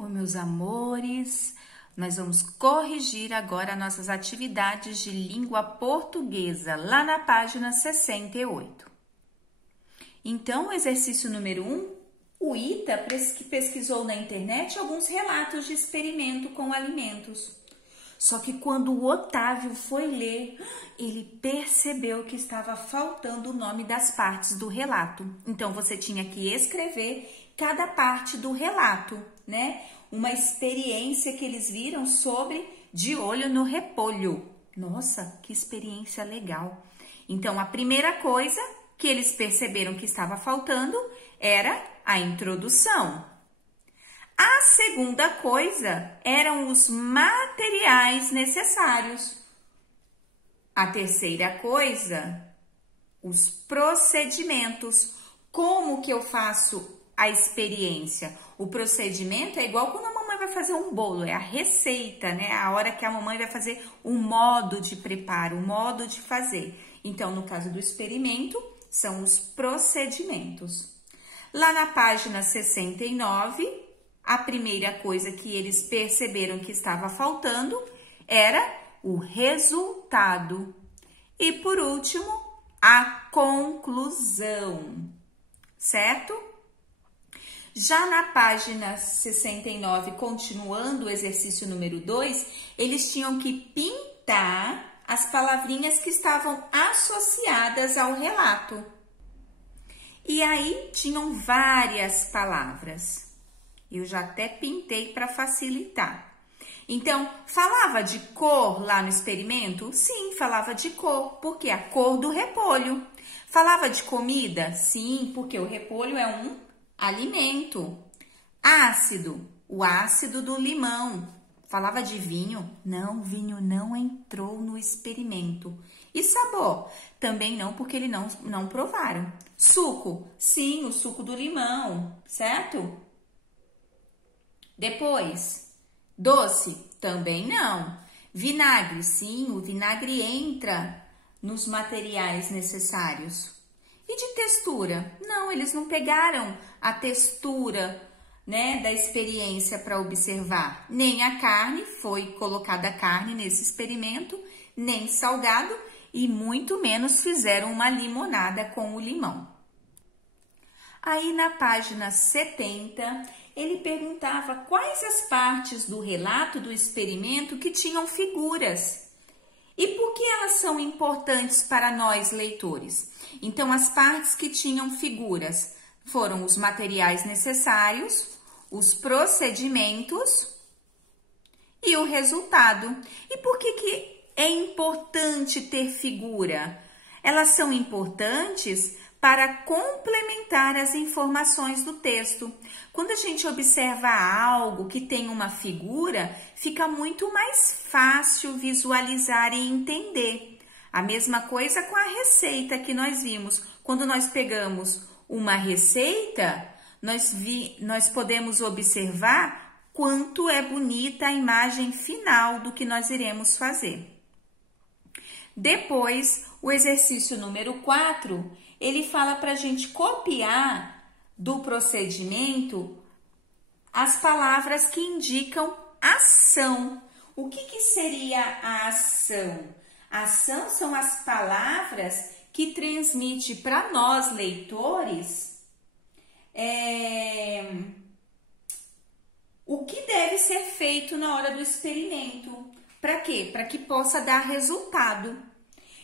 Oi, meus amores, nós vamos corrigir agora nossas atividades de língua portuguesa, lá na página 68. Então, o exercício número 1, o Ita pesquisou na internet alguns relatos de experimento com alimentos. Só que quando o Otávio foi ler, ele percebeu que estava faltando o nome das partes do relato. Então, você tinha que escrever cada parte do relato, né? Uma experiência que eles viram sobre De Olho no Repolho. Nossa, que experiência legal! Então, a primeira coisa que eles perceberam que estava faltando era a introdução. A segunda coisa eram os materiais necessários. A terceira coisa, os procedimentos. Como que eu faço a experiência? O procedimento é igual quando a mamãe vai fazer um bolo, é a receita, né? A hora que a mamãe vai fazer o modo de preparo, o modo de fazer. Então, no caso do experimento, são os procedimentos. Lá na página 69, a primeira coisa que eles perceberam que estava faltando era o resultado. E por último, a conclusão, certo? Já na página 69, continuando o exercício número 2, eles tinham que pintar as palavrinhas que estavam associadas ao relato. E aí tinham várias palavras. Eu já até pintei para facilitar. Então, falava de cor lá no experimento? Sim, falava de cor, porque a cor do repolho. Falava de comida? Sim, porque o repolho é um alimento. Ácido, o ácido do limão. Falava de vinho? Não, vinho não entrou no experimento. E sabor? Também não, porque eles não provaram. Suco? Sim, o suco do limão, certo? Depois, doce? Também não. Vinagre? Sim, o vinagre entra nos materiais necessários. E de textura? Não, eles não pegaram a textura, né, da experiência para observar. Nem a carne, foi colocada carne nesse experimento, nem salgado e muito menos fizeram uma limonada com o limão. Aí na página 70, ele perguntava quais as partes do relato do experimento que tinham figuras e por que elas são importantes para nós leitores. Então, as partes que tinham figuras foram os materiais necessários, os procedimentos e o resultado. E por que é importante ter figura? Elas são importantes para complementar as informações do texto. Quando a gente observa algo que tem uma figura, fica muito mais fácil visualizar e entender. A mesma coisa com a receita que nós vimos. Quando nós pegamos uma receita, nós podemos observar quanto é bonita a imagem final do que nós iremos fazer. Depois, o exercício número 4, ele fala para a gente copiar do procedimento as palavras que indicam ação. O que seria a ação? A ação são as palavras que transmitem para nós, leitores, o que deve ser feito na hora do experimento. Para quê? Para que possa dar resultado.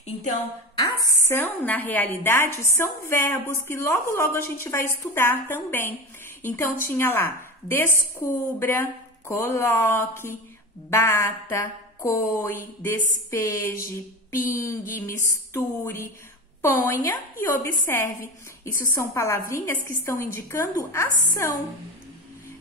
Então, ação, na realidade, são verbos que logo a gente vai estudar também. Então, tinha lá, descubra, coloque, bata, coe, despeje, pingue, misture, ponha e observe. Isso são palavrinhas que estão indicando ação,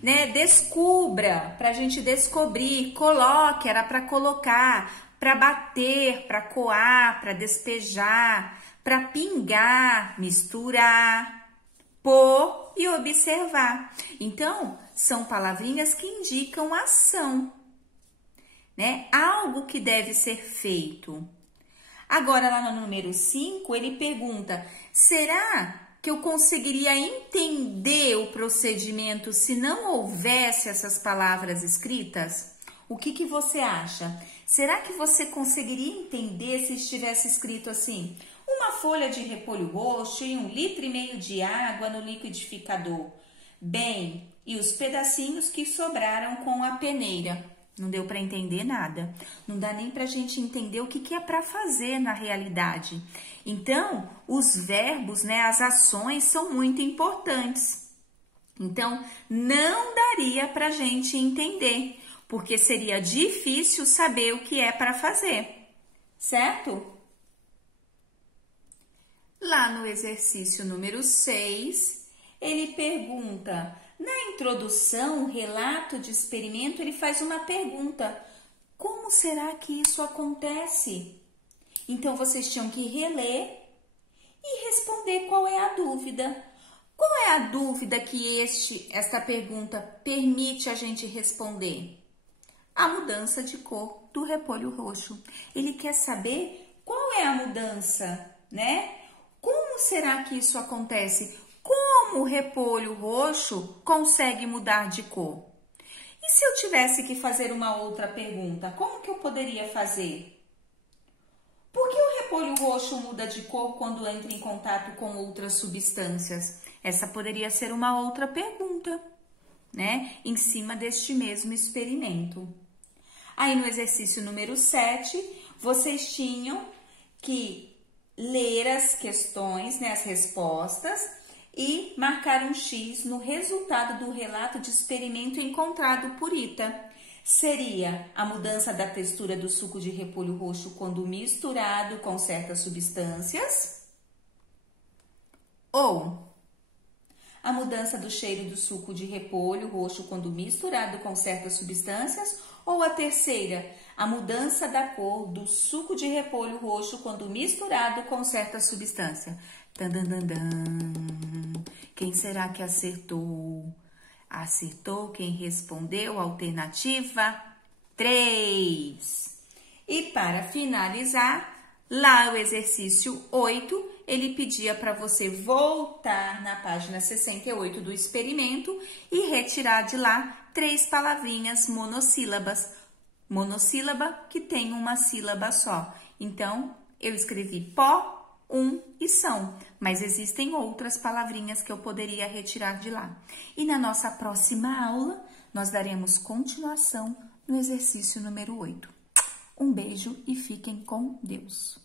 né? Descubra, para a gente descobrir, coloque, era para colocar, para bater, para coar, para despejar, para pingar, misturar, pôr e observar. Então, são palavrinhas que indicam ação, né? Algo que deve ser feito. Agora, lá no número 5, ele pergunta, será que eu conseguiria entender o procedimento se não houvesse essas palavras escritas? O que você acha? Será que você conseguiria entender se estivesse escrito assim? Uma folha de repolho roxo e 1,5 litros de água no liquidificador. Bem, e os pedacinhos que sobraram com a peneira. Não deu para entender nada. Não dá nem para a gente entender o que é para fazer na realidade. Então, os verbos, né, as ações são muito importantes. Então, não daria para a gente entender, porque seria difícil saber o que é para fazer, certo? Lá no exercício número 6, ele pergunta, na introdução, relato de experimento, ele faz uma pergunta, como será que isso acontece? Então, vocês tinham que reler e responder qual é a dúvida. Qual é a dúvida que esta pergunta permite a gente responder? A mudança de cor do repolho roxo. Ele quer saber qual é a mudança, né? Como será que isso acontece? Como o repolho roxo consegue mudar de cor? E se eu tivesse que fazer uma outra pergunta, como que eu poderia fazer? Por que o repolho roxo muda de cor quando entra em contato com outras substâncias? Essa poderia ser uma outra pergunta, né? Em cima deste mesmo experimento. Aí no exercício número 7, vocês tinham que ler as questões, né, as respostas e marcar um X no resultado do relato de experimento encontrado por Ita. Seria a mudança da textura do suco de repolho roxo quando misturado com certas substâncias? Ou a mudança do cheiro do suco de repolho roxo quando misturado com certas substâncias? Ou a terceira, a mudança da cor do suco de repolho roxo quando misturado com certa substância? Quem será que acertou? Acertou quem respondeu a alternativa 3. E para finalizar, lá o exercício 8, ele pedia para você voltar na página 68 do experimento e retirar de lá 3 palavrinhas monossílabas. Monossílaba que tem uma sílaba só. Então, eu escrevi pó, e são, mas existem outras palavrinhas que eu poderia retirar de lá. E na nossa próxima aula, nós daremos continuação no exercício número 8. Um beijo e fiquem com Deus.